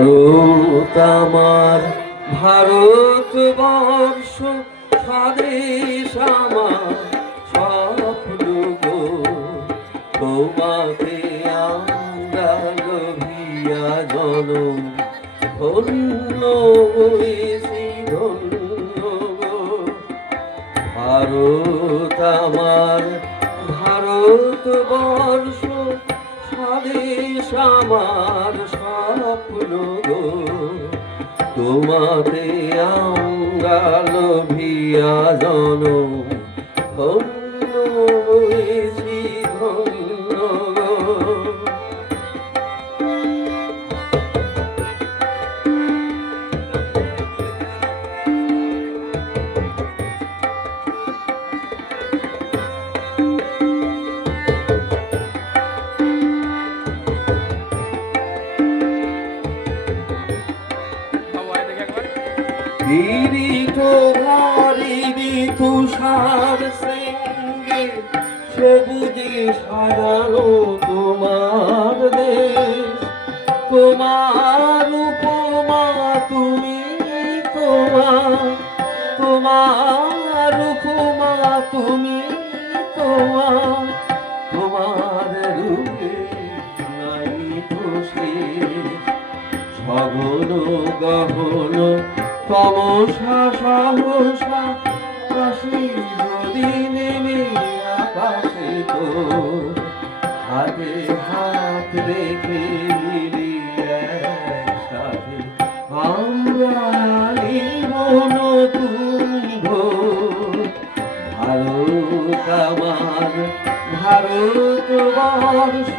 ভারত আমার ভারতবর্ষ স্বদেশ আমার স্বপ্ন গো, তোমাকে আমরা লোভিয়া জনম ধন্য হয়েছি ধন্য গো। ভারত আমার ভারতবর্ষ স্বদেশ আমার স্বপ্ন গো, তোমাতে আমরা লোভিয়া জনম ধন্য হয়েছি ধন্য গো। তুষার শৃঙ্গে সবুজে সাজানো তোমার দেশ, তোমার উপমা তুমি, তোমার উপমা তুমি, তোমার রূপে নাই তো শেষ। সঘন গহন তমসা সহসা আসি যদি নেমে আকাশে, তো হাতে হাত রেখে মিলি একসাথে আমরা নতুন ভোর। ভারত আমার ভারতবর্ষ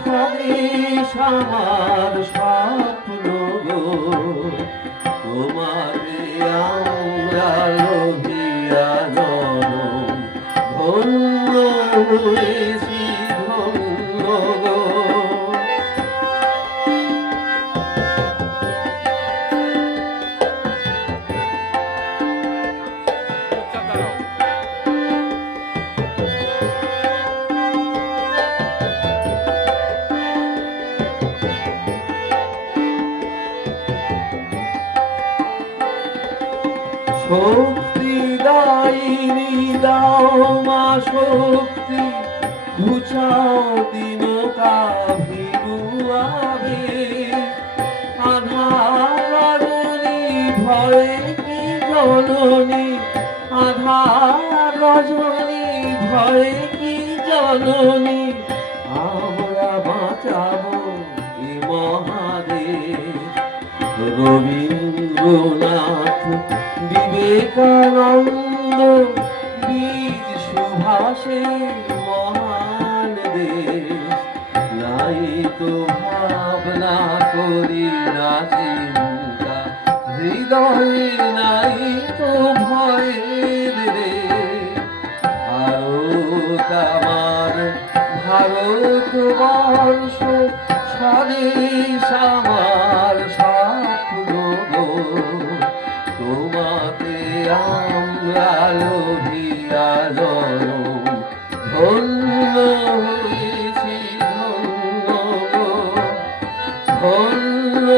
স্বদেশ আমার স্বপ্ন গো, তোমাকে আমরা লোভিয়া জনম ধন্য হয়েছি ধন্য গো। শক্তি দায়িনী দাও মা শক্তি, ঘুচাও দীনতা ভিড়ুয়াবে। আধার রজনী ভয়ে কি জননী, আধার রজনী ভয়ে কি জননী, আমরা বাঁচাবো এ মহাদেশ। রবীন্দ্রনাথ বিবেকানন্দ বীর সুভাষে মহান দেশ, নাই তো ভাবনা করি না চিন্তা, হৃদয়ে নাই তো ভয়ের রে। ভারত আমার ভারতবর্ষ স্বদেশ আমার স্বপ্ন গো, তোমাতে আমরা লোভিয়া জনম ধন্য হয়েছি ধন্য গো, ধন্য।